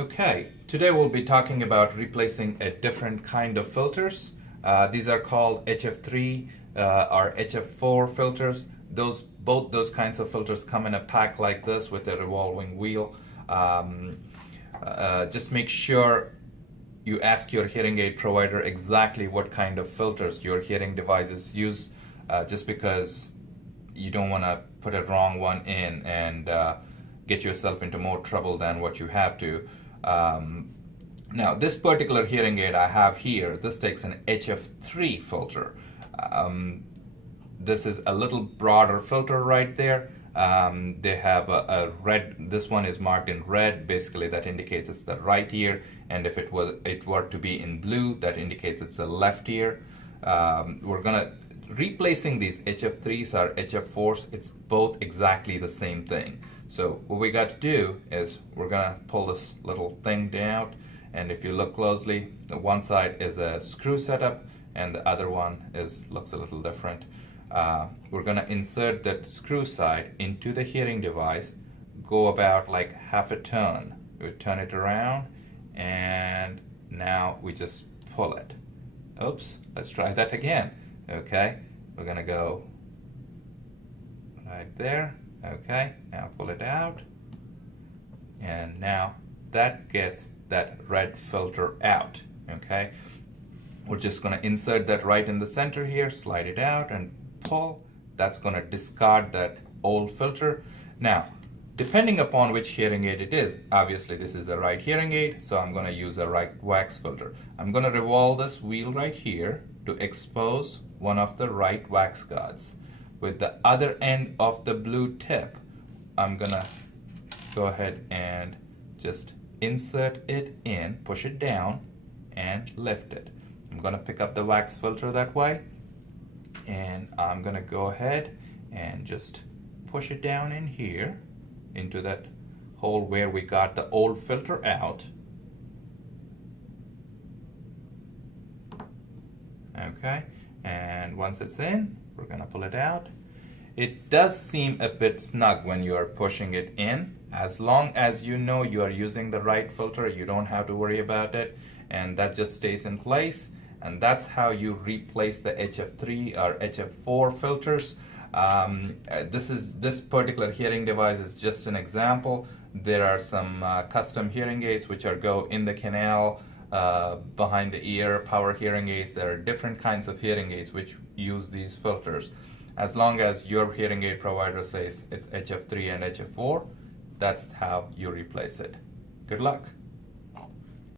Okay, today we'll be talking about replacing a different kind of filters. These are called HF3 or HF4 filters. Both those kinds of filters come in a pack like this with a revolving wheel. Just make sure you ask your hearing aid provider exactly what kind of filters your hearing devices use, just because you don't want to put a wrong one in and get yourself into more trouble than what you have to. Now, this particular hearing aid I have here, this takes an HF3 filter. This is a little broader filter right there. They have a red, this one is marked in red, basically that indicates it's the right ear, and if it were to be in blue, that indicates it's the left ear. Replacing these HF3s or HF4s, it's both exactly the same thing. So what we got to do is we're gonna pull this little thing down, and if you look closely, the one side is a screw setup and the other one looks a little different. We're gonna insert that screw side into the hearing device, go about like half a turn. We turn it around, and now we just pull it. Oops, let's try that again. Okay, we're gonna go right there. Okay, now pull it out, and now that gets that red filter out. Okay, we're just going to insert that right in the center here, slide it out and pull. That's going to discard that old filter. Now, depending upon which hearing aid it is, obviously this is a right hearing aid, so I'm going to use a right wax filter. I'm going to revolve this wheel right here to expose one of the right wax guards. With the other end of the blue tip, I'm gonna go ahead and just insert it in, push it down, and lift it. I'm gonna pick up the wax filter that way, and I'm gonna go ahead and just push it down in here into that hole where we got the old filter out. Okay, and once it's in, we're gonna pull it out. It does seem a bit snug when you are pushing it in. As long as you know you are using the right filter, you don't have to worry about it, and that just stays in place. And that's how you replace the HF3 or HF4 filters. This particular hearing device is just an example. There are some custom hearing aids which go in the canal, behind the ear, power hearing aids. There are different kinds of hearing aids which use these filters. As long as your hearing aid provider says it's HF3 and HF4, that's how you replace it. Good luck.